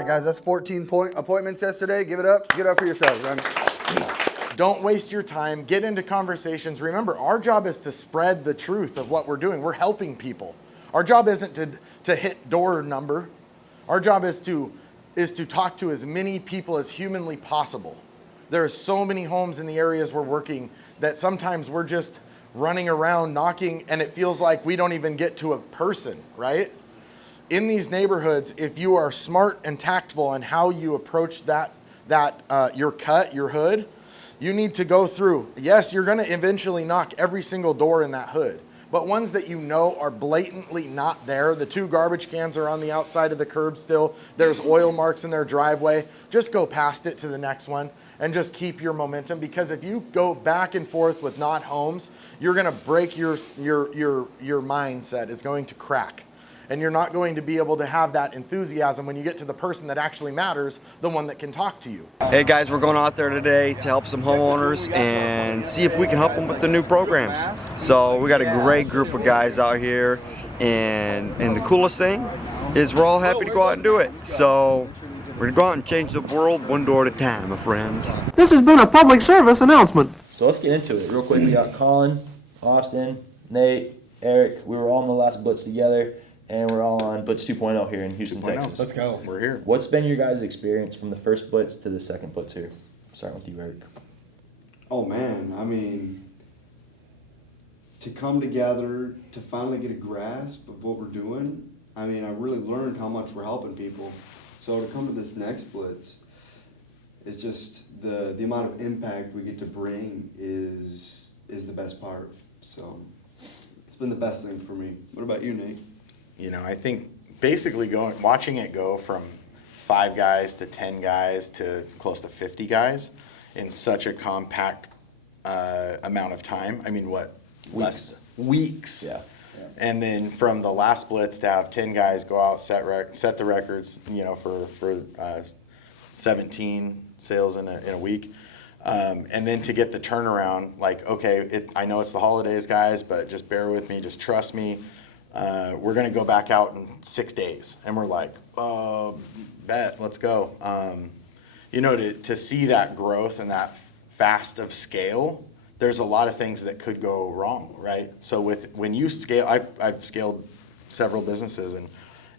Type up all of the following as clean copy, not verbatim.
right, guys, that's 14 appointments yesterday. Give it up. Give it up for yourselves, man. Don't waste your time. Get into conversations. Remember, our job is to spread the truth of what we're doing. We're helping people. Our job isn't to hit door number. Our job is to talk to as many people as humanly possible. There are so many homes in the areas we're working that sometimes we're just running around knocking and it feels like we don't even get to a person, right? In these neighborhoods, if you are smart and tactful in how you approach your hood, you need to go through. Yes, you're gonna eventually knock every single door in that hood, but ones that you know are blatantly not there. The 2 garbage cans are on the outside of the curb still. There's oil marks in their driveway. Just go past it to the next one and just keep your momentum, because if you go back and forth with not homes, you're gonna break your mindset is going to crack. And you're not going to be able to have that enthusiasm when you get to the person that actually matters, the one that can talk to you. Hey guys, we're going out there today to help some homeowners and see if we can help them with the new programs. So we got a great group of guys out here, and the coolest thing is we're all happy to go out and do it. So we're gonna go out and change the world one door at a time, my friends. This has been a public service announcement. So let's get into it real quick. We got Colin, Austin, Nate, Eric. We were all on the last Blitz together. And we're all on Blitz 2.0 here in Houston, Texas. Let's go. We're here. What's been your guys' experience from the first Blitz to the second Blitz here? Starting with you, Eric. Oh man, I mean, to come together, to finally get a grasp of what we're doing, I mean, I really learned how much we're helping people. So to come to this next Blitz, it's just the amount of impact we get to bring is the best part. So it's been the best thing for me. What about you, Nate? You know, I think basically watching it go from 5 guys to 10 guys to close to 50 guys in such a compact amount of time. I mean, what? Weeks. Yeah. And then from the last Blitz to have 10 guys go out, set the records, you know, for 17 sales in a week. And then to get the turnaround, like, okay, I know it's the holidays, guys, but just bear with me, just trust me. We're going to go back out in 6 days. And we're like, bet, let's go. You know, to see that growth and that fast of scale, there's a lot of things that could go wrong, right? So when you scale, I've scaled several businesses,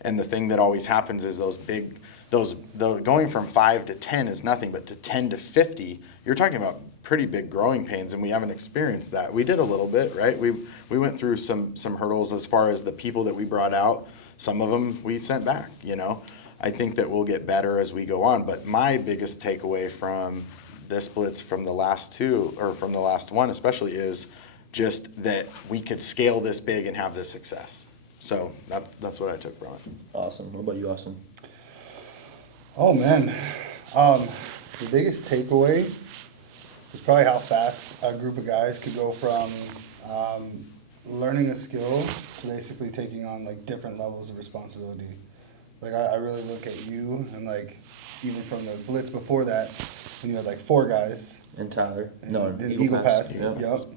and the thing that always happens is going from 5 to 10 is nothing, but to 10 to 50, you're talking about pretty big growing pains, and we haven't experienced that. We did a little bit, right? We went through some hurdles as far as the people that we brought out. Some of them we sent back, you know. I think that we'll get better as we go on, but my biggest takeaway from this Blitz, from the last 2, or from the last one especially, is just that we could scale this big and have this success. So that's what I took from it. Awesome. What about you, Austin? Oh, man. The biggest takeaway is probably how fast a group of guys could go from learning a skill to basically taking on like different levels of responsibility. Like I really look at you, and like even from the Blitz before that, when you had like 4 guys. And Tyler. In Eagle Pass. Yep.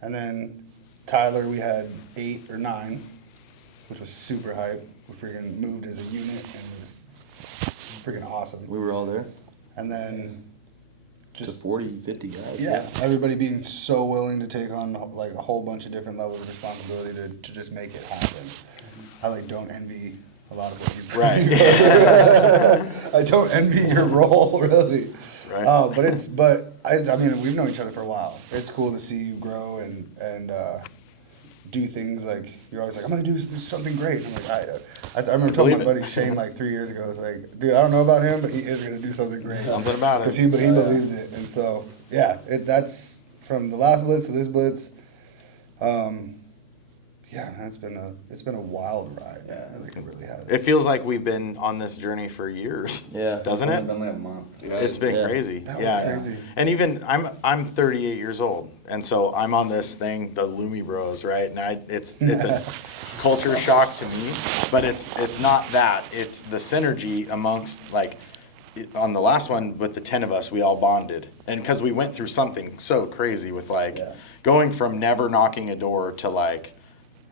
And then Tyler, we had 8 or 9, which was super hype. We freaking moved as a unit, and it was freaking awesome. We were all there. And then just 40, 50 guys. Yeah, everybody being so willing to take on like a whole bunch of different levels of responsibility to just make it happen. I like don't envy a lot of what you've done. Right. I don't envy your role, really. Right. But I mean, we've known each other for a while. It's cool to see you grow and do things like, you're always like, I'm going to do something great. And I'm like, I remember telling my buddy Shane like 3 years ago, I was like, dude, I don't know about him, but he is going to do something great. Something about it. Because he believes it. And so, yeah, that's from the last Blitz to this Blitz. Yeah, man, it's been a wild ride. Yeah, like it really has. It feels like we've been on this journey for years. Yeah, doesn't it? It's been like a month. Yeah, it's been crazy. That was crazy. And even I'm 38 years old, and so I'm on this thing, the Lumi Bros, right? And it's a culture shock to me, but it's not that. It's the synergy amongst on the last one with the 10 of us, we all bonded, and because we went through something so crazy with going from never knocking a door to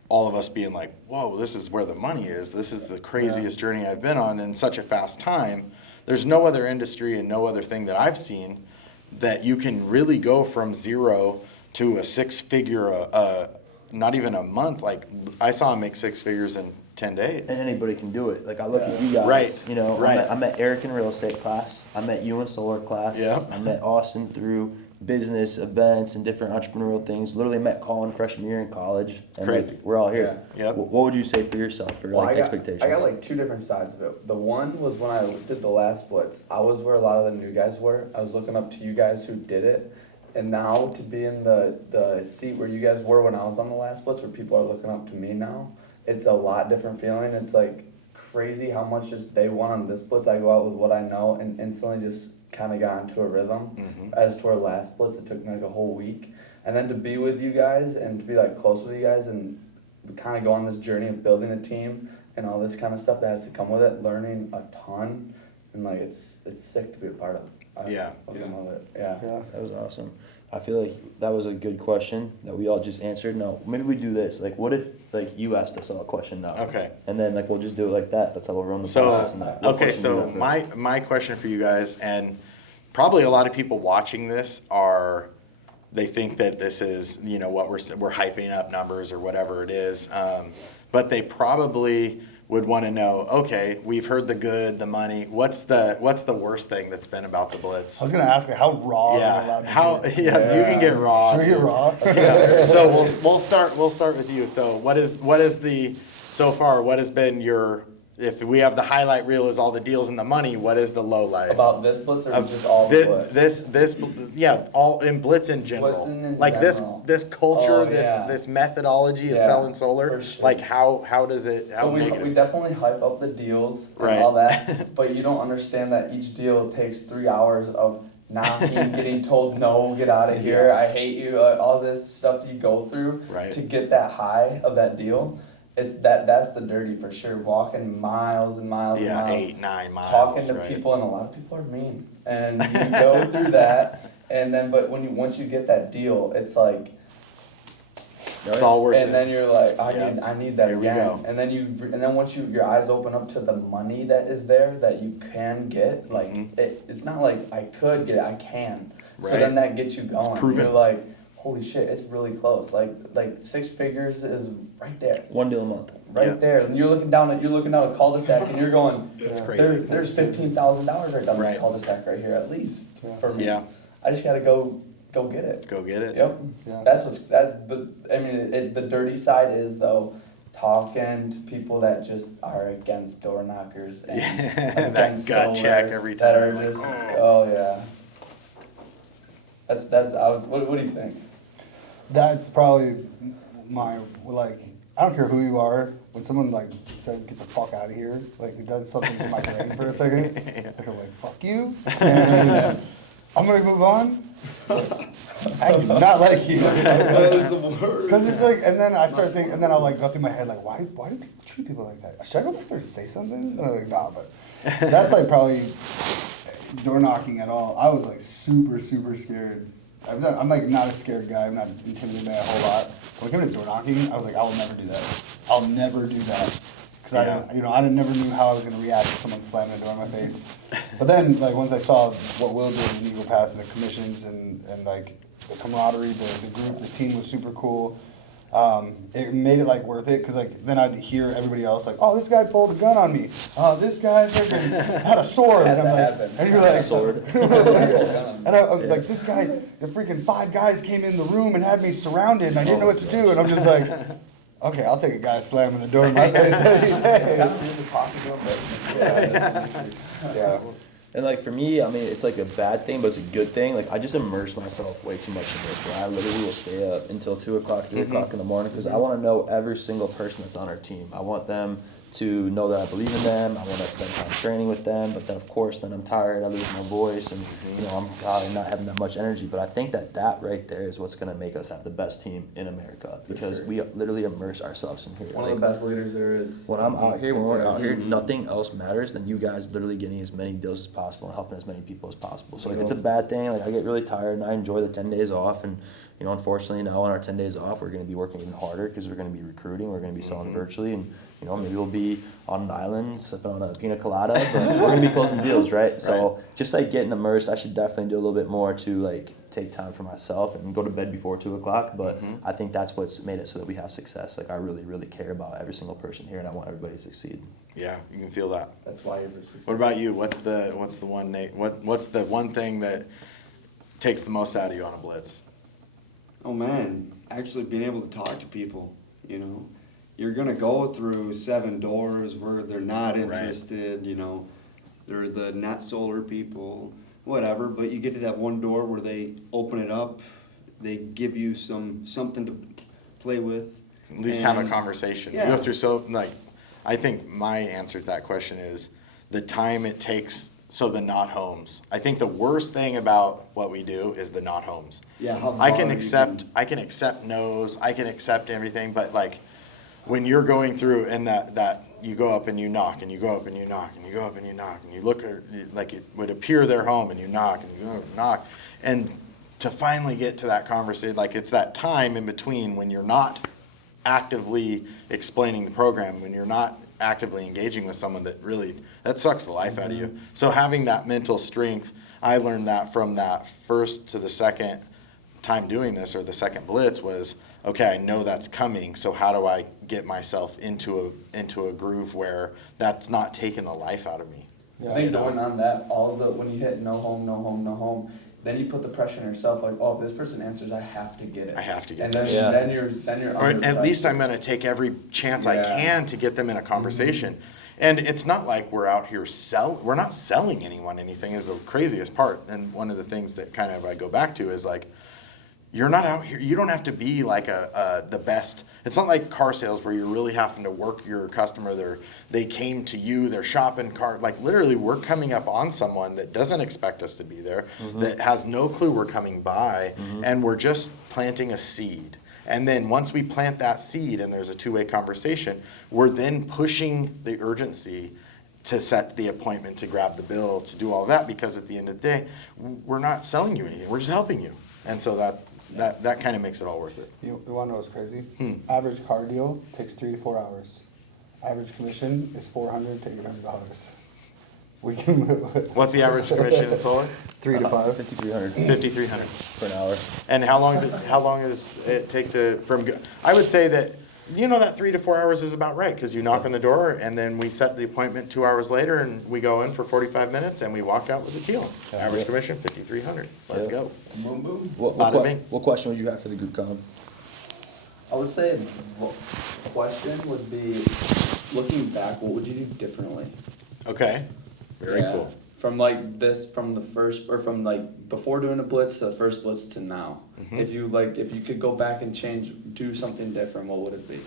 all of us being like, whoa, this is where the money is. This is the craziest journey I've been on in such a fast time. There's no other industry and no other thing that I've seen that you can really go from 0 to a 6-figure, not even a month. Like I saw him make 6 figures in 10 days. And anybody can do it. Like I look at you guys, Right. you know, Right. I met Eric in real estate class. I met you in solar class. Yep. I met Austin through business events and different entrepreneurial things. Literally met Colin freshman year in college. And Crazy. like, we're all here. Yeah. Yep. What would you say for yourself for Well, like I got, expectations? I got like two different sides of it. The one was when I did the last Blitz. I was where a lot of the new guys were. I was looking up to you guys who did it. And now to be in the seat where you guys were when I was on the last Blitz, where people are looking up to me now, it's a lot different feeling. It's like crazy how much just day one on this Blitz I go out with what I know and instantly just kind of got into a rhythm. As to our last Blitz, it took me like a whole week. And then to be with you guys and to be like close with you guys and kind of go on this journey of building a team and all this kind of stuff that has to come with it, learning a ton, and like it's sick to be a part of. I fucking love it. Yeah. That was awesome. I feel like that was a good question that we all just answered. Now, maybe we do this. Like, what if, like, you asked us all a question now? Okay. And then, like, we'll just do it like that. That's how we'll run the podcast. And that. What Okay, question do you so have for us? my question for you guys, and probably a lot of people watching this they think that this is, you know, what we're hyping up numbers or whatever it is, but they probably would want to know, okay, we've heard the good, the money. What's the worst thing that's been about the Blitz? I was gonna ask, like, how raw are we Yeah, allowed to how? get? Yeah, you can get raw. Should we get raw? Yeah. So we'll start with you. So what is the so far? What has been your? If we have the highlight reel is all the deals and the money, what is the low light? About this Blitz or just all the Blitz? This all in Blitz in general. Blitz in like general. this culture, Oh, yeah. this methodology of Yeah, selling solar. for sure. Like how does it? How So we negative? definitely hype up the deals and Right. all that, but you don't understand that each deal takes 3 hours of knocking, getting told no, get out of here, I hate you, all this stuff you go through Right. to get that high of that deal. It's that's the dirty for sure. Walking miles and miles and miles. 8-9 miles. Talking to right. people, and a lot of people are mean, and you go through that, and then but once you get that deal, it's like. It's all worth And it. then you're like, I Yeah. need that Here we again. go. And then once your eyes open up to the money that is there that you can get, like it's not like I could get it, I can. So Right. then that gets you going. proven. You're like, holy shit, it's really close. Like 6 figures is right there. One deal a month. Right Yeah. there. And you're looking down a cul-de-sac and you're going, It's crazy. there's $15,000 right down Right. this cul-de-sac right here at least for me. Yeah. I just gotta go get it. Go get it. Yep. Yeah. That's the dirty side is though talking to people that just are against door knockers and That against gut solar, check every that time, are like, just oh yeah. What do you think? That's probably my, like, I don't care who you are, when someone like says get the fuck out of here, like it does something to my brain for a second, like I'm like, fuck you, and I'm gonna move on. I do not like you. That is the worst. Because it's like, and then I start thinking, and then I'll like go through my head like, why do people treat people like that? Should I go back there and say something? And I'm like, nah, but that's like probably door knocking at all. I was like super scared. I'm like not a scared guy. I'm not intimidated by a whole lot. When it came to door knocking, I was like, I will never do that. I'll never do that. Because I never knew how I was gonna react if someone slammed a door in my face. But then, like, once I saw what Will did in Eagle Pass and the commissions and like the camaraderie, the group, the team was super cool. It made it like worth it because like then I'd hear everybody else like, oh, this guy pulled a gun on me. Oh, this guy freaking had a sword. Had And I'm that like, happen. and you're like, Sword. and I'm like, this guy, the freaking 5 guys came in the room and had me surrounded, and I didn't know what to do, and I'm just like, okay, I'll take a guy slamming the door in my face any It's day. kind of music talking to him, but Yeah. And like for me, I mean, it's like a bad thing, but it's a good thing. Like I just immerse myself way too much in this, where I literally will stay up until 2 o'clock, 3 o'clock in the morning because I want to know every single person that's on our team. I want them to know that I believe in them. I want to spend time training with them. But then, of course, then I'm tired. I lose my voice, and I'm probably not having that much energy. But I think that right there is what's going to make us have the best team in America because we literally immerse ourselves in here. one of the best leaders there is. When I'm out here, when we're out here, nothing else matters than you guys literally getting as many deals as possible and helping as many people as possible. So like, it's a bad thing. Like I get really tired, and I enjoy the 10 days off and you know, unfortunately now on our 10 days off, we're going to be working even harder because we're going to be recruiting, we're going to be selling virtually, and you know, maybe we'll be on an island sipping on a pina colada, but we're going to be closing deals, right? So just like getting immersed, I should definitely do a little bit more to like take time for myself and go to bed before 2 o'clock. But I think that's what's made it so that we have success. Like I really, really care about every single person here, and I want everybody to succeed. Yeah, you can feel that. That's why you're successful. What about you? What's the one, Nate? What's the one thing that takes the most out of you on a blitz? Oh man, actually being able to talk to people, you know. You're gonna go through 7 doors where they're not interested, you know, they're the not solar people, whatever, but you get to that one door where they open it up, they give you something to play with. At least have a conversation. Yeah. You go through I think my answer to that question is the time it takes. So the not homes. I think the worst thing about what we do is the not homes. Yeah, how I far can you accept can- I can accept no's, I can accept everything, but like when you're going through and that you go up and you knock and you go up and you knock and you go up and you knock and you look at, like it would appear their home and you knock and you go up and knock, and to finally get to that conversation, like it's that time in between when you're not actively explaining the program, when you're not actively engaging with someone that sucks the life out of you. So having that mental strength, I learned that from that first to the second time doing this, or the second blitz, was okay, I know that's coming, so how do I get myself into a groove where that's not taking the life out of me? Yeah. I think going on that, when you hit no home, then you put the pressure on yourself, like, oh, if this person answers, I have to get it. I have to get and this. then you're Or under at least pressure. I'm gonna take every chance I Yeah. can to get them in a conversation. And it's not like we're out here we're not selling anyone anything, is the craziest part. And one of the things that kind of I go back to is like, you're not out here, you don't have to be like the best. It's not like car sales where you're really having to work your customer. They came to you, they're shopping car. Like literally we're coming up on someone that doesn't expect us to be there, that has no clue we're coming by, and we're just planting a seed. And then once we plant that seed and there's a two-way conversation, we're then pushing the urgency to set the appointment, to grab the bill, to do all that, because at the end of the day, we're not selling you anything, we're just helping you. And so that kind of makes it all worth it. You wanna know what's crazy? Average car deal takes 3 to 4 hours. Average commission is $400 to $800. We can move. What's the average commission in solar? 3 to 5. 5,300 $5,300. for an hour. And how long does it take I would say that, that 3 to 4 hours is about right, because you knock on the door and then we set the appointment 2 hours later and we go in for 45 minutes and we walk out with a deal. Average commission, $5,300. Let's Yeah. go. Boom, boom. Bada bing. What question would you have for the group, Colin? I would say question would be, looking back, what would you do differently? Okay, very Yeah. cool. From like this, from the first, or from like before doing a blitz to the first blitz to now. If you could go back and do something different, what would it be?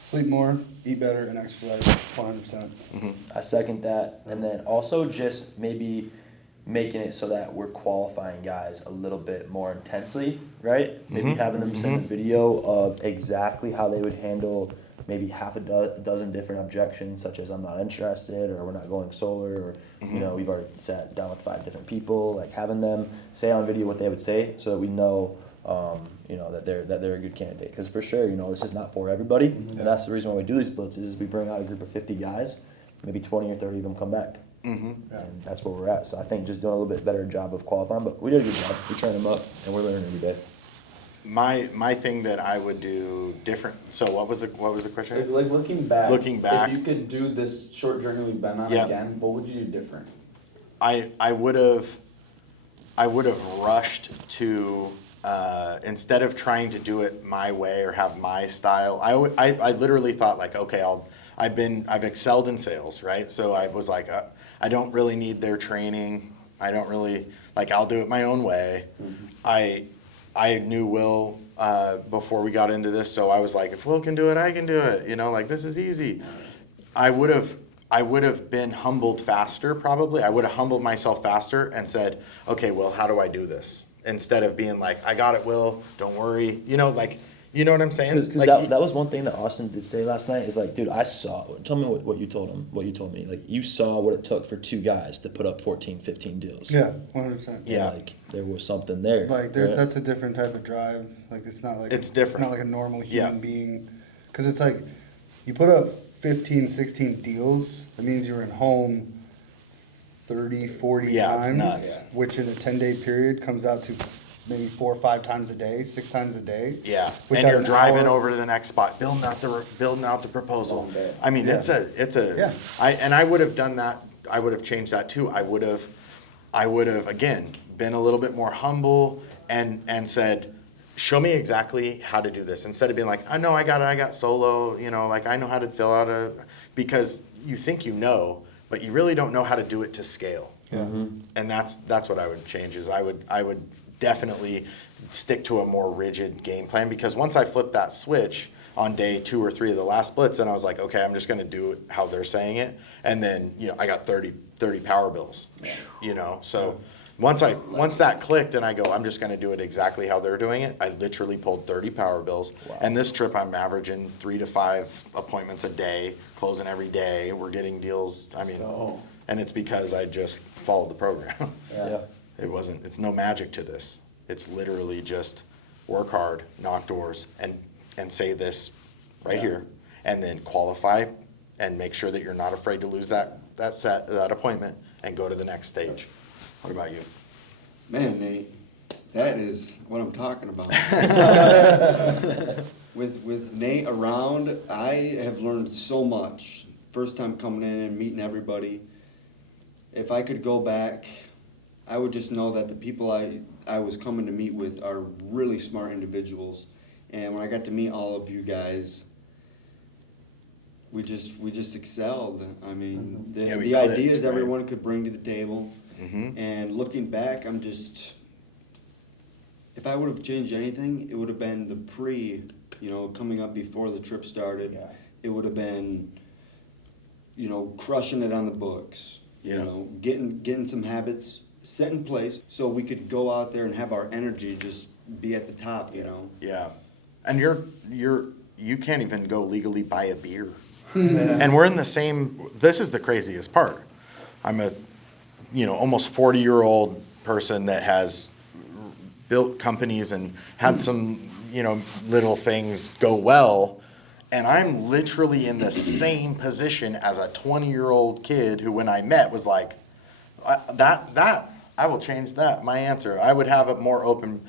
Sleep more, eat better, and exercise 100%. I second that. And then also just maybe making it so that we're qualifying guys a little bit more intensely, right? Maybe having them send a video of exactly how they would handle maybe half a dozen different objections, such as I'm not interested, or we're not going solar, or we've already sat down with 5 different people. Like having them say on video what they would say, so that we know, that they're a good candidate. Because for sure, this is not for everybody, and that's the reason why we do these blitzes. Is we bring out a group of 50 guys, maybe 20 or 30 of them come back, and that's where we're at. So I think just doing a little bit better job of qualifying, but we did a good job. We train them up, and we're learning every day. My thing that I would do different. So what was the question? Like looking back. Looking back. If you could do this short journey we've been on Yeah. again, what would you do different? I would have rushed to instead of trying to do it my way or have my style. I literally thought like, okay, I've excelled in sales, right? So I was like, I don't really need their training. I don't really I'll do it my own way. I knew Will before we got into this, so I was like, if Will can do it, I can do it. This is easy. I would have been humbled faster, probably. I would have humbled myself faster and said, okay, Will, how do I do this? Instead of being like, I got it, Will, don't worry. You know what I'm saying? Because that was one thing that Austin did say last night is like, dude, I saw. Tell me what you told him. What you told me. Like, you saw what it took for 2 guys to put up 14, 15 deals. Yeah, 100%. Yeah. Like, there was something there. Like right? that's a different type of drive. Like it's not like It's It's different. not like a normal human Yeah. being. Because it's like you put up 15, 16 deals. That means you're in home 30, 40 Yeah, it's times, nuts. which in a 10-day period comes out to maybe 4 or 5 times a day, 6 times a day. Yeah, Which and at you're an driving hour- over to the next spot, building out the proposal. I mean, Yeah. it's a. Yeah. I would have done that. I would have changed that too. I would have again been a little bit more humble and said, show me exactly how to do this, instead of being like, I know I got solo, you know, like I know how to fill out because you think you know, but you really don't know how to do it to scale. Yeah. And that's what I would change is I would definitely stick to a more rigid game plan, because once I flipped that switch on day 2 or 3 of the last blitz, and I was like, okay, I'm just going to do it how they're saying it. And then, you know, I got 30 power bills, you know? So once that clicked and I go, I'm just going to do it exactly how they're doing it, I literally pulled 30 power bills. Wow. And this trip I'm averaging 3 to 5 appointments a day, closing every day. We're getting deals. I mean, and it's because I just followed the program. Yeah. It's no magic to this. It's literally just work hard, knock doors, and say this right here, and then qualify and make sure that you're not afraid to lose that appointment and go to the next stage. What about you? Man, Nate, that is what I'm talking about. With Nate around, I have learned so much. First time coming in and meeting everybody. If I could go back, I would just know that the people I was coming to meet with are really smart individuals. And when I got to meet all of you guys, we just excelled. I mean, the clicked, ideas right? everyone could bring to the table. Mm-hmm. And looking back, if I would have changed anything, it would have been the coming up before the trip started. Yeah. It would have been, crushing it on the books. Yeah. Getting some habits set in place so we could go out there and have our energy just be at the top, Yeah. And you can't even go legally buy a beer. And we're in the same, this is the craziest part. I'm a, almost 40-year-old person that has built companies and had some, little things go well. And I'm literally in the same position as a 20-year-old kid who, when I met, was like, I will change that. My answer, I would have a more open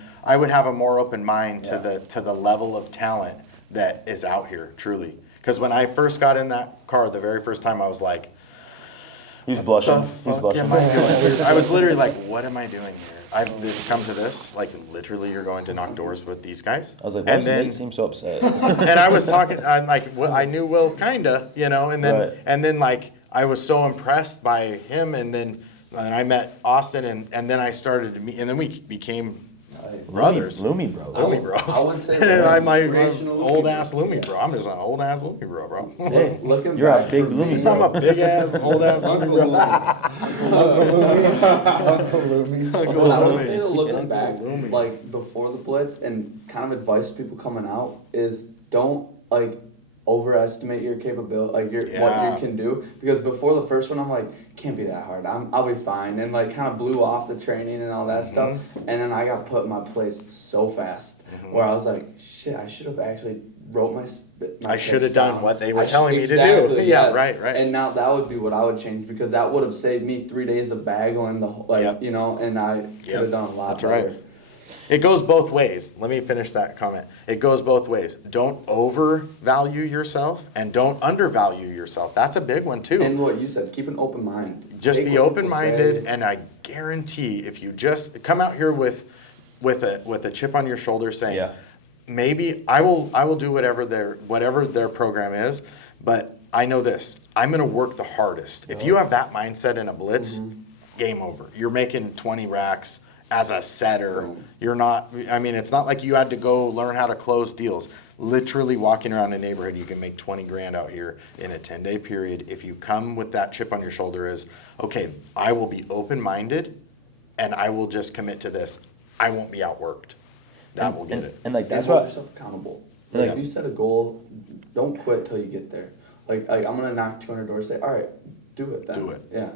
mind to the level of talent that is out here, truly. Because when I first got in that car the very first time, I was like, He was blushing. What the fuck am I doing here? I was literally like, what am I doing here? It's come to this. Like, literally, you're going to knock doors with these guys? I was like, why does Nate seem so upset? And I was talking, I knew Will kinda, and then, Right. and then like, I was so impressed by him, and then I met Austin, and then I started to meet, and then we became brothers. Lumi bros. Lumi bros. I would say And I'm like recreational old ass Lumi bro. I'm just an old ass Lumi bro. Hey, Looking you're a back big for Lumi me- bro. I'm a big ass old ass Lumi bro. I would say that looking back, Lumi. like before the blitz, and kind of advice to people coming out is don't overestimate your capability, what Yeah. you can do. Because before the first one, I'm like, can't be that hard. I'll be fine, and kind of blew off the training and all that stuff. And then I got put in my place so fast, where I was like, shit, I should have actually wrote my I should have pitch done down. what they were I telling me to do. exactly, Yeah, yes. right. And now that would be what I would change, because that would have saved me 3 days of baggling Yep. and I could have done a lot That's better. right. It goes both ways. Let me finish that comment. It goes both ways. Don't overvalue yourself and don't undervalue yourself. That's a big one too. And what you said, keep an open mind. Just Take be what people open-minded, say. and I guarantee if you just come out here with a chip on your shoulder saying, Yeah. maybe I will do whatever their program is, but I know this. I'm going to work the hardest. If you have that mindset in a blitz, game over. You're making 20 racks as a setter. You're not, it's not like you had to go learn how to close deals. Literally walking around a neighborhood, you can make 20 grand out here in a 10-day period. If you come with that chip on your shoulder is, okay, I will be open-minded and I will just commit to this. I won't be outworked. That will get it. And like And that's hold what yourself accountable. Like, if you set a goal, don't quit till you get there. Like I'm gonna knock 200 doors. Say, all right, do it then. Do it. Yeah.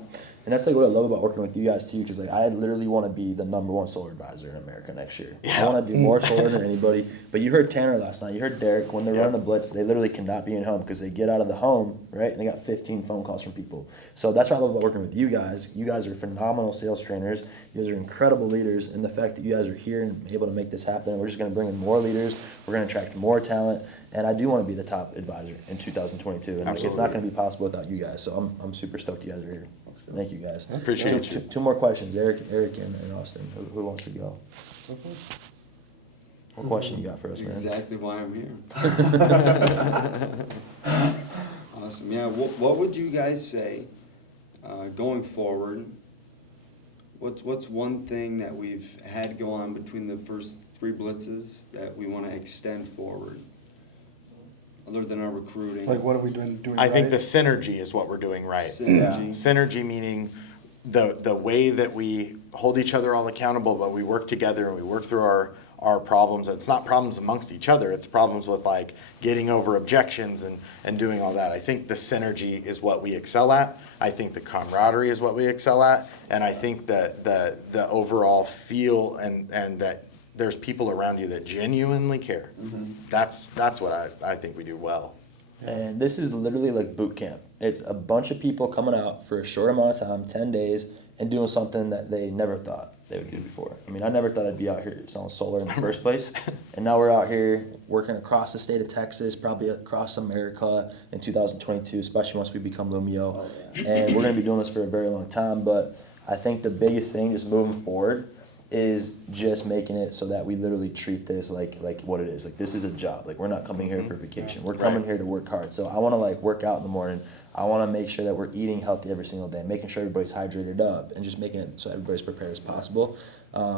And that's like what I love about working with you guys too, because like I literally want to be the #1 solar advisor in America next year. I want to do more solar than anybody. But you heard Tanner last night. You heard Derek. When they're running the Blitz, they literally cannot be in home because they get out of the home, right? And they got 15 phone calls from people. So that's what I love about working with you guys. You guys are phenomenal sales trainers. You guys are incredible leaders. And the fact that you guys are here and able to make this happen, we're just going to bring in more leaders. We're going to attract more talent. And I do want to be the top advisor in 2022. And like, it's not going to be possible without you guys. So I'm super stoked you guys are here. Thank you guys. Appreciate you. Two more questions. Eric and Austin. Who wants to go? What question you got for us, man? Exactly why I'm here. Awesome. Yeah. What would you guys say going forward? What's one thing that we've had go on between the first 3 blitzes that we want to extend forward, other than our recruiting? Like, what have we been doing? I think right? the synergy is what we're doing right. Synergy. Synergy meaning the way that we hold each other all accountable, but we work together and we work through our problems. It's not problems amongst each other, it's problems with like getting over objections and doing all that. I think the synergy is what we excel at. I think the camaraderie is what we excel at. And I think that the overall feel and that there's people around you that genuinely care. That's what I think we do well. And this is literally like boot camp. It's a bunch of people coming out for a short amount of time, 10 days, and doing something that they never thought they would do before. I mean, I never thought I'd be out here selling solar in the first place. And now we're out here working across the state of Texas, probably across America in 2022, especially once we become Lumio. And we're going to be doing this for a very long time. But I think the biggest thing just moving forward is just making it so that we literally treat this like what it is. Like, this is a job. Like, we're not coming here for vacation. We're coming here to work hard. So I want to like work out in the morning. I want to make sure that we're eating healthy every single day, making sure everybody's hydrated up, and just making it so everybody's prepared as possible.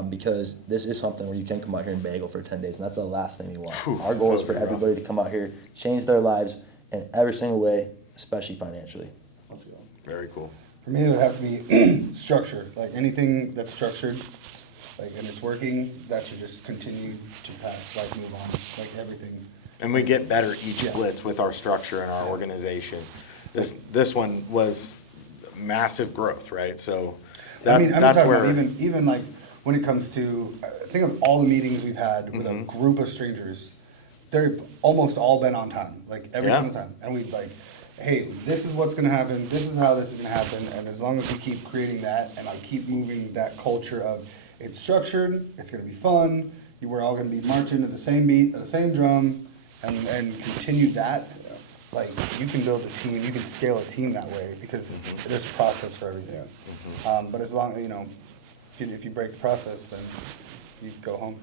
Because this is something where you can come out here and bagel for 10 days, and that's the last thing we want. Our goal is for everybody to come out here, change their lives in every single way, especially financially. Let's go. Very cool. For me, it would have to be structure. Like, anything that's structured, like, and it's working, that should just continue to pass, like, move on, like everything. And we get better each blitz with our structure and our organization. This one was massive growth, right? So I'm that's talking where about even like when it comes to, think of all the meetings we've had with a group of strangers. They've almost all been on time, like every single time. And we like, hey, this is what's gonna happen, this is how this is gonna happen, and as long as we keep creating that and I keep moving that culture of it's structured, it's gonna be fun, we're all gonna be marching to the same beat, the same drum, and continue that. Like, you can build a team, you can scale a team that way because there's a process for everything. But as long, if you break the process, then you go home.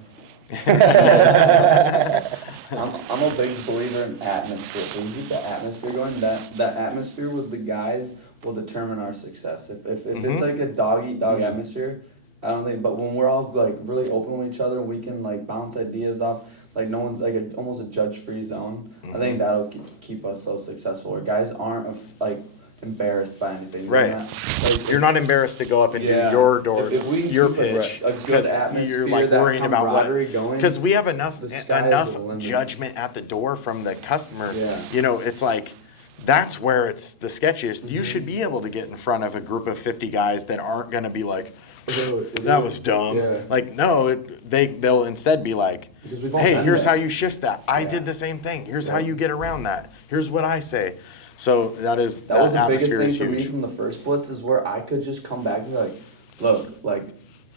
I'm a big believer in atmosphere. If we can keep that atmosphere going, that atmosphere with the guys will determine our success. If it's like a dog-eat-dog atmosphere, I don't think, but when we're all like really open with each other, we can like bounce ideas off, like no one's like almost a judge-free zone. I think that'll keep us so successful. Where guys aren't like embarrassed by anything. right. You're not embarrassed to go up and do your door, if we your keep a pitch, good because atmosphere, you're like that worrying about what. camaraderie going, Because we have enough the sky's the limit. judgment at the door from the customer. Yeah. It's like that's where it's the sketchiest. You should be able to get in front of a group of 50 guys that aren't going to be like, that was dumb. Yeah. Like, no, they'll instead be like, Because we've all hey, done here's that. how you shift that. I did the same thing. Here's how you get around that. Here's what I say. So that was the biggest atmosphere thing is for me huge. from the first blitz is where I could just come back and be like, look, like,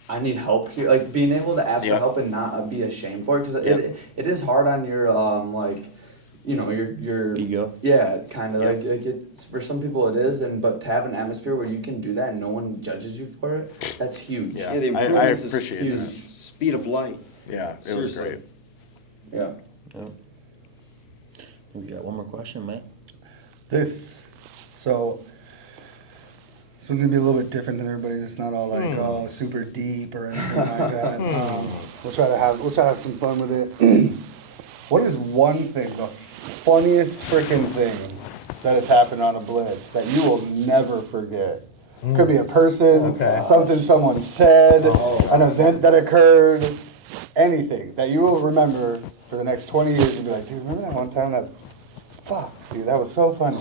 I need help here. Like, being able to ask for help and not be ashamed for it, because it is hard on your your Ego. Yeah, kind of like it's, for some people it is, but to have an atmosphere where you can do that and no one judges you for it, that's huge. Yeah. Yeah, the I improvements to appreciate that. speed of light. Yeah, it was Seriously. great. Yeah. We got one more question, man. This one's gonna be a little bit different than everybody's. It's not all like super deep or anything like that. We'll try to have some fun with it. What is one thing, the funniest freaking thing that has happened on a blitz that you will never forget? Could be a person, something someone said, an event that occurred, anything that you will remember for the next 20 years, you'll be like, dude, remember that one time that, fuck, dude, that was so funny.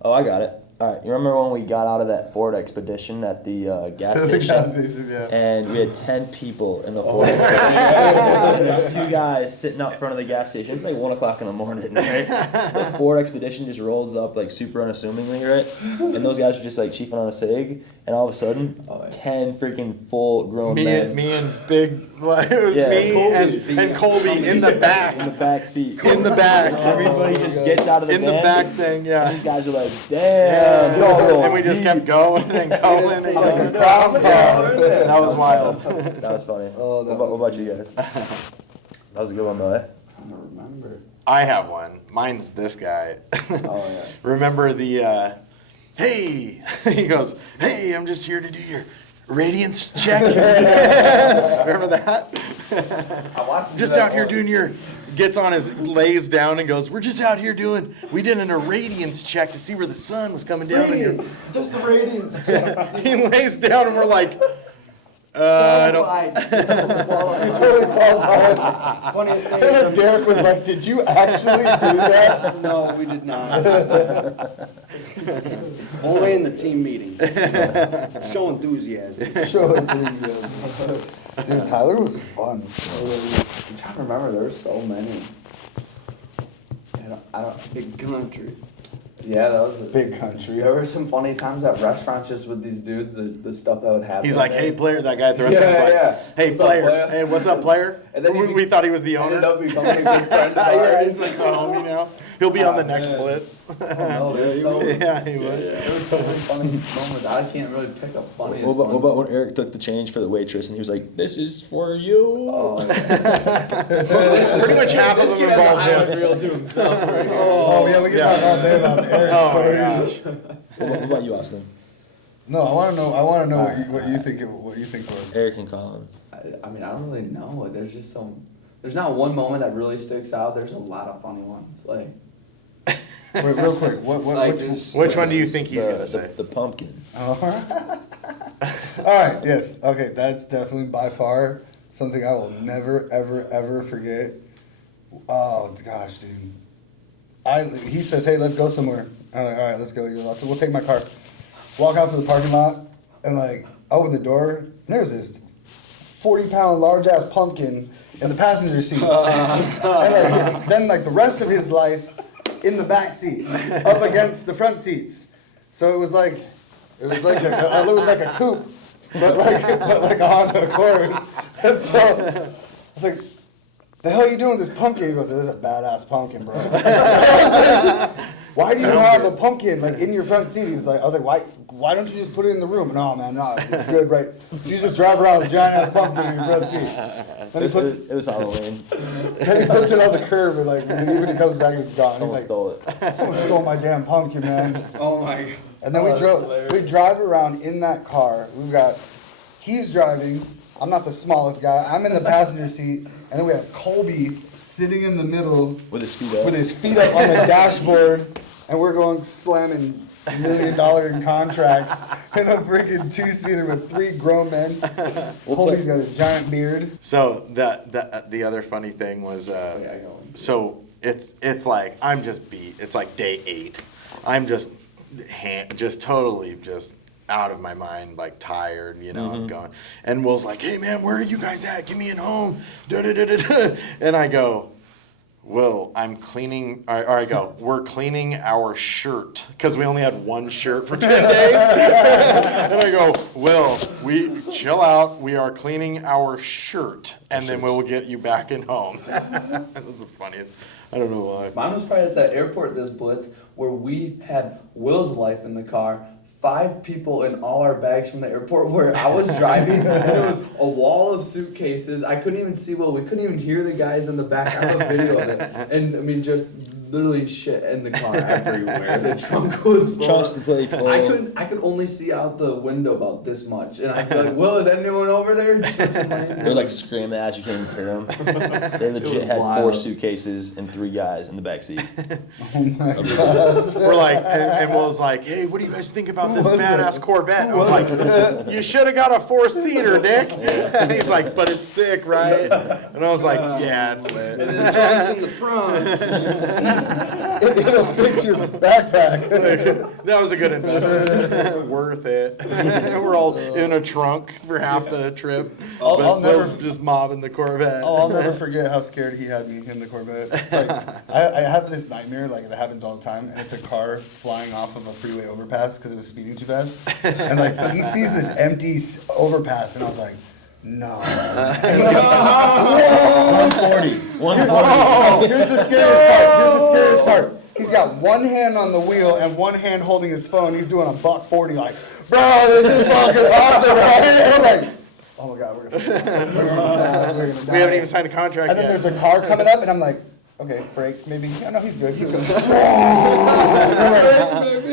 Oh, I got it. All right, you remember when we got out of that Ford Expedition at the gas station? Yeah. And we had 10 people in the Ford Expedition. And there's 2 guys sitting out front of the gas station. It's like 1 o'clock in the morning, right? The Ford Expedition just rolls up like super unassumingly, right? And those guys are just like chiefing on a cig. And all of a sudden, 10 freaking full grown men. Me and Big, like, it was Yeah, me and Colby in the back. In the back seat. In the back. Everybody just gets out of the In van. the back thing, And yeah. these guys are like, damn. yo, And we just kept going and going and going. That That was wild. That was funny. Oh, that what about you guys? That was a good one though, eh? I don't remember. I have one. Mine's this guy. Oh yeah. Remember the, hey, he goes, hey, I'm just here to do your radiance check. Remember that? I watched him do Just that out here once. doing your, gets on his, lays down and goes, we're just out here doing, we did an irradiance check to see where the sun was coming down. Radiance, just the radiance. He lays down and we're like, I don't. You totally qualified. Funniest thing And then is, Derek was like, did you actually do that? no, we did not. Only in the team meeting. Show enthusiasm. Show enthusiasm. Dude, Tyler was fun. I'm trying to remember. There were so many. I don't. Big country. Yeah, that was a Big country. There were some funny times at restaurants just with these dudes, the stuff that would happen. He's like, hey, player, that guy at the restaurant was like, hey, What's up, player, player? hey, what's up, player? And then we thought he was the owner. ended up becoming a good friend of Yeah, ours. he's like the homie now. He'll be on the next Blitz. No, there's so, Yeah, he would. there were so many funny moments. I can't really pick a funniest What one. about when Eric took the change for the waitress and he was like, this is for you? Oh, yeah. Pretty much half of This them kid has a involved highlight him. reel to himself right here. Oh, yeah, we can talk all day about the Eric Oh, stories. What about you, Austin? No, I want to know what you think it was. Eric and Colin. I mean, I don't really know. There's just there's not one moment that really sticks out. There's a lot of funny ones. Like, Wait, real quick. Which one do you think he's going to the, say? the pumpkin. All right, yes. Okay, that's definitely by far something I will never, ever, ever forget. Oh, gosh, dude. He says, hey, let's go somewhere. I'm like, all right, let's go. We'll take my car. Walk out to the parking lot and, like, open the door. And there's this 40-pound large-ass pumpkin in the passenger seat. And then, like, the rest of his life in the back seat, up against the front seats. So it was like a coupe, but like a Honda Accord. And so I was like, the hell are you doing with this pumpkin? He goes, this is a badass pumpkin, bro. I was like, why do you have a pumpkin like in your front seat? I was like, why don't you just put it in the room? No, man, no, it's good, right? So you just drive around with a giant ass pumpkin in your front seat. Then he puts It was Halloween. then he puts it on the curb and like when he comes back, it's gone. Someone He's stole it. like, someone stole my damn pumpkin, man. Oh my. And then we drive around in that car. He's driving. I'm not the smallest guy. I'm in the passenger seat, and then we have Colby sitting in the middle With his feet up. with his feet up on the dashboard, and we're going slamming $1 million contracts in a freaking two-seater with 3 grown men. Colby's got a giant beard. So the other funny thing was, so it's like, I'm just beat. It's like day 8. I'm just totally just out of my mind, like tired, I'm going. And Will's like, hey man, where are you guys at? Get me in home. Da-da-da-da-da. And I go, Will, I'm cleaning, or I go, we're cleaning our shirt, because we only had one shirt for 10 days. And I go, Will, we chill out, we are cleaning our shirt, and then we'll get you back in home. That was the funniest. I don't know why. mine was probably at the airport this Blitz where we had Will's life in the car. 5 people in all our bags from the airport where I was driving and there was a wall of suitcases. I couldn't even see Will. We couldn't even hear the guys in the back. I have a video of it. And I mean, just literally shit in the car everywhere. The trunk was full. Trunk's completely full. I could only see out the window about this much, and I'd be like, "Will, is anyone over there?" They're like screaming at you, can't even hear them. They legit had 4 wild. suitcases and 3 guys in the backseat. Oh my god. We're like, and Will's like, hey, what do you guys think about this badass Corvette? I was like, you should have got a 4-seater, Dick. And he's like, but it's sick, right? And I was like, yeah, it's lit. The trunk's in the front. It'll fit your backpack. That was a good investment. Worth it. We're all in a trunk for half the trip. I'll But never- Will's just mobbing the Corvette. Oh, I'll never forget how scared he had me in the Corvette. Like, I have this nightmare, like that happens all the time, and it's a car flying off of a freeway overpass because it was speeding too fast. And like he sees this empty overpass, and I was like, no. 140. 140. Oh, here's the scariest part. Here's the scariest part. He's got one hand on the wheel and one hand holding his phone. He's doing a $140, like, bro, this is fucking awesome, right? And I'm like, oh my god, we're gonna die. We're gonna die. We haven't even signed a contract And then yet. there's a car coming up, and I'm like, okay, brake, maybe. Yeah, no, he's good. He's good.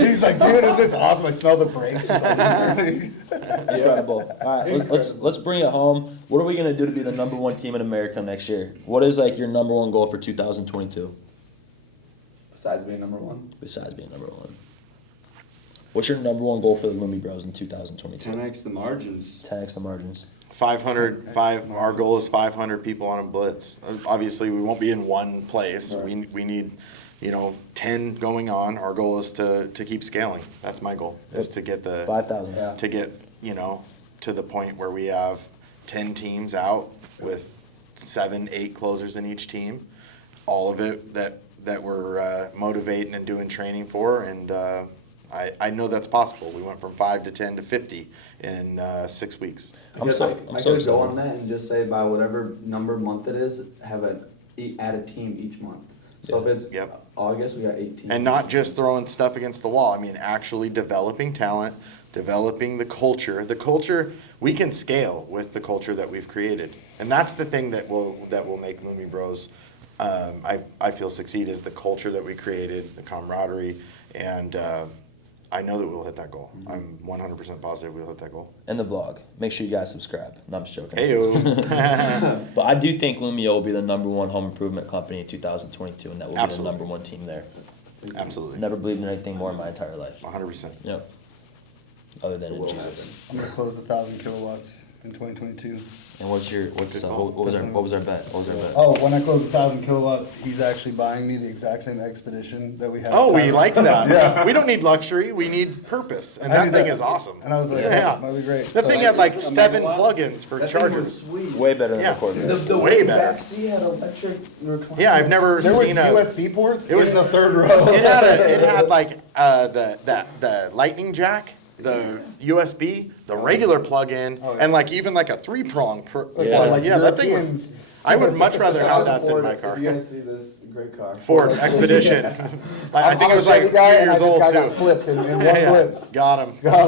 He's like, dude, is this awesome? I smell the brakes or something. Incredible. All right, let's bring it home. What are we gonna do to be the #1 team in America next year? What is like your #1 goal for 2022? Besides being number 1. Besides being #1, what's your #1 goal for the Lumi Bros in 2022? 10x the margins. 10x the margins. 500, our goal is 500 people on a Blitz. Obviously, we won't be in one place. Right. We need, 10 going on. Our goal is to keep scaling. That's my goal, is to get 5,000. Yeah. to get, to the point where we have 10 teams out with 7, 8 closers in each team. All of it that we're motivating and doing training for, and I know that's possible. We went from 5 to 10 to 50 in 6 weeks. I could so go excited. on that and just say by whatever number month it is, add a team each month. So if it's Yep. August, we got 8 teams. And not just throwing stuff against the wall. I mean, actually developing talent, developing the culture. The culture, we can scale with the culture that we've created. And that's the thing that will make Lumi Bros, I feel, succeed, is the culture that we created, the camaraderie, and I know that we'll hit that goal. I'm 100% positive we'll hit that goal. And the vlog. Make sure you guys subscribe. No, I'm just joking. Heyo. But I do think Lumio will be the #1 home improvement company in 2022, and that will Absolutely. be the #1 team there. Absolutely. Never believed in anything more in my entire life. 100%. Yep. Other than in Jesus. I'm gonna close 1,000 kilowatts in 2022. And what was our bet? Oh, when I close 1,000 kilowatts, he's actually buying me the exact same expedition that we had. Oh, we Tyler. like that. Yeah. We don't need luxury. We need purpose. And I that need thing that. is awesome. And I was like, Yeah. that'd be great. That So thing I- had like a 7 megawatt? plugins for That thing was chargers. sweet. Way better than Yeah. the Corvette. The Way way better. back seat had electric recliners. Yeah, I've never There was seen a. USB ports. It was in the third row. It had like the lightning jack, the USB, the regular plug-in, Oh, yeah. and like even like a 3-prong plug. Yeah. Like that thing was. Europeans. I would much rather have that than Ford, my car. If you guys see this, great car. Ford Expedition. I think I'm it was a Chevy like guy, 3 and years I old just got too. flipped in one Yeah, blitz. got him. All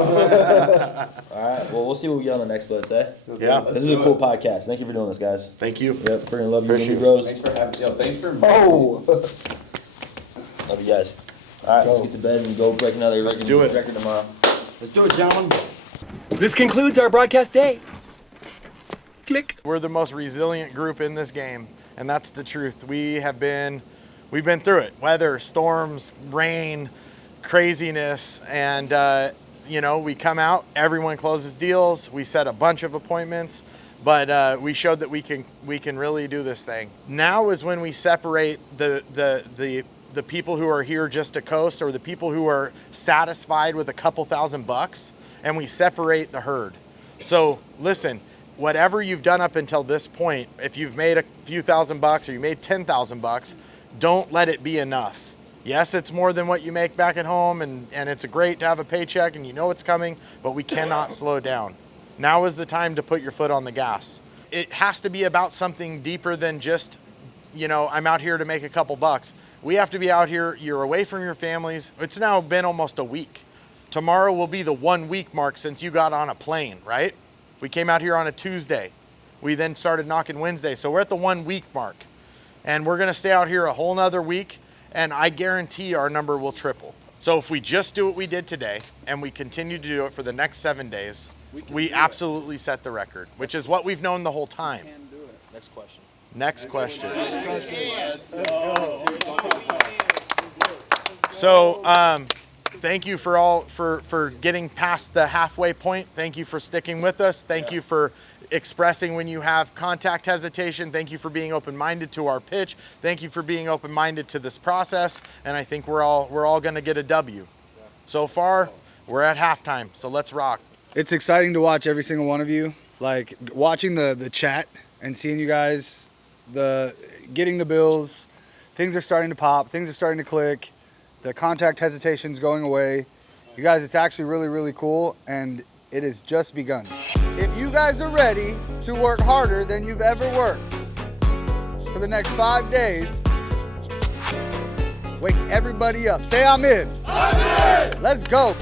right. Well, we'll see what we get on the next Blitz, eh? Yeah. This is a cool podcast. Thank you for doing this, guys. Thank you. Yep. We're gonna love you, Appreciate Lumie Bros. Thanks for having. Thanks for. Oh. Love you guys. All right. Let's Go. get to bed and go break another record, do it. record tomorrow. Let's do it, gentlemen. This concludes our broadcast day. Click. We're the most resilient group in this game, and that's the truth. We've been through it. Weather, storms, rain, craziness, and we come out, everyone closes deals, we set a bunch of appointments, but we showed that we can really do this thing. Now is when we separate the people who are here just to coast, or the people who are satisfied with a couple $1,000, and we separate the herd. So listen, whatever you've done up until this point, if you've made a few $1,000 or you made $10,000, don't let it be enough. Yes, it's more than what you make back at home, and it's great to have a paycheck and you know it's coming, but we cannot slow down. Now is the time to put your foot on the gas. It has to be about something deeper than just, I'm out here to make a couple bucks. We have to be out here, you're away from your families. It's now been almost a week. Tomorrow will be the 1 week mark since you got on a plane, right? We came out here on a Tuesday. We then started knocking Wednesday. So we're at the 1 week mark. And we're gonna stay out here a whole nother week. and I guarantee our number will triple. So if we just do what we did today and we continue to do it for the next 7 days, we absolutely set the record, which is what we've known the whole time. Next question. Next question. So thank you for getting past the halfway point. Thank you for sticking with us. Thank you for expressing when you have contact hesitation. Thank you for being open-minded to our pitch. Thank you for being open-minded to this process. And I think we're all going to get a W. So far, we're at halftime. So let's rock. It's exciting to watch every single one of you. Like watching the chat and seeing you guys, getting the bills. Things are starting to pop. Things are starting to click. The contact hesitation's going away. You guys, it's actually really, really cool, and it has just begun. If you guys are ready to work harder than you've ever worked for the next 5 days, wake everybody up. Say I'm in. I'm in. Let's go.